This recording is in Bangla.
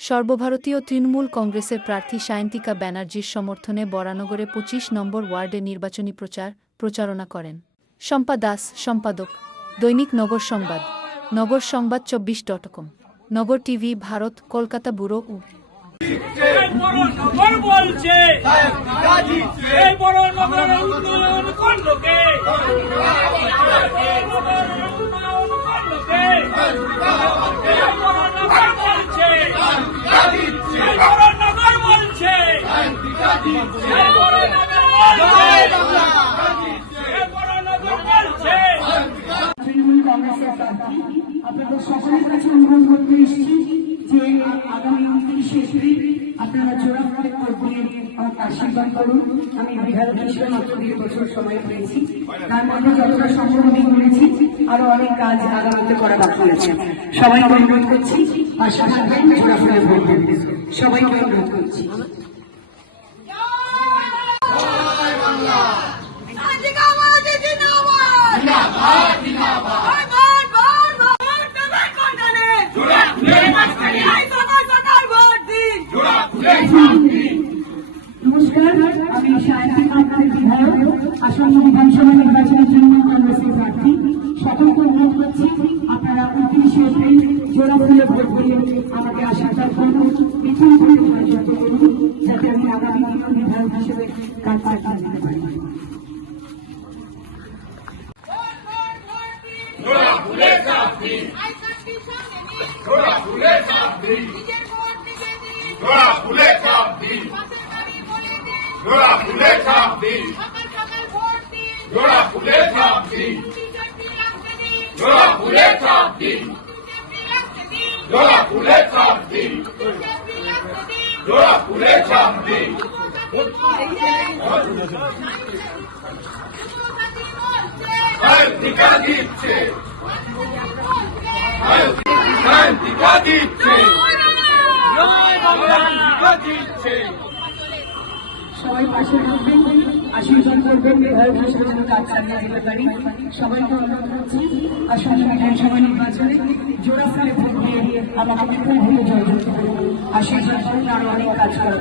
সর্বভারতীয় তৃণমূল কংগ্রেসের প্রার্থী সায়ন্তিকা ব্যানার্জির সমর্থনে বরানগরে ২৫ নম্বর ওয়ার্ডে নির্বাচনী প্রচারণা করেন শম্পা দাস, সম্পাদক, দৈনিক নগর সংবাদ, নগর সংবাদ ২৪.com, নগর টিভি, ভারত, কলকাতা ব্যুরো। তৃণমূল কংগ্রেসের প্রার্থী আপনাদের সকলের কাছে অনুরোধ করতে এসেছি যে আগামী 29শে এপ্রিল আপনারা জোড়া ভোটে ভোট দিয়ে আমাকে আশীর্বাদ করুন। আমি বিধায়ক হিসেবে মাত্র 2 বছর সময় পেয়েছি, তার মধ্যে যতটা সম্ভব আমি করেছি, আরো অনেক কাজ আগামীতে করা বাকি আছে। সবাইকে অনুরোধ করছি পাশে থাকবেন, জোড়া ভোটে ভোট দেবেন। সবাইকে অনুরোধ করছি। নমস্কার, আমি সায়ন্তিকা, আপনাদের বিধায়ক, আসন্ন বিধানসভা নির্বাচনের জন্য কংগ্রেসের প্রার্থী। সকলকে অনুরোধ করছি আপনারা 29শে এপ্রিল জোড়া ফুলে ভোট দিয়ে আমাকে আশীর্বাদ করুন, মিছিল করে নির্বাচিত করুন, যাতে আমি আগামী দিনের বিধায়ক হিসেবে কাজ চালিয়ে যেতে পারি। সবাই পাশে থাকবেন, আশীর্বাদ করবেন, বিধায়ক হিসেবে কাজ চালিয়ে যেতে পারি। সবাইকে অনুরোধ করছি আসন্ন বিধানসভা নির্বাচনে জোড়া ফুলে ভোট দিয়ে আমাকে বিপুল ভোটে জয়যুক্ত করুন। আশীর্বাদ করুন, আরো অনেক কাজ করা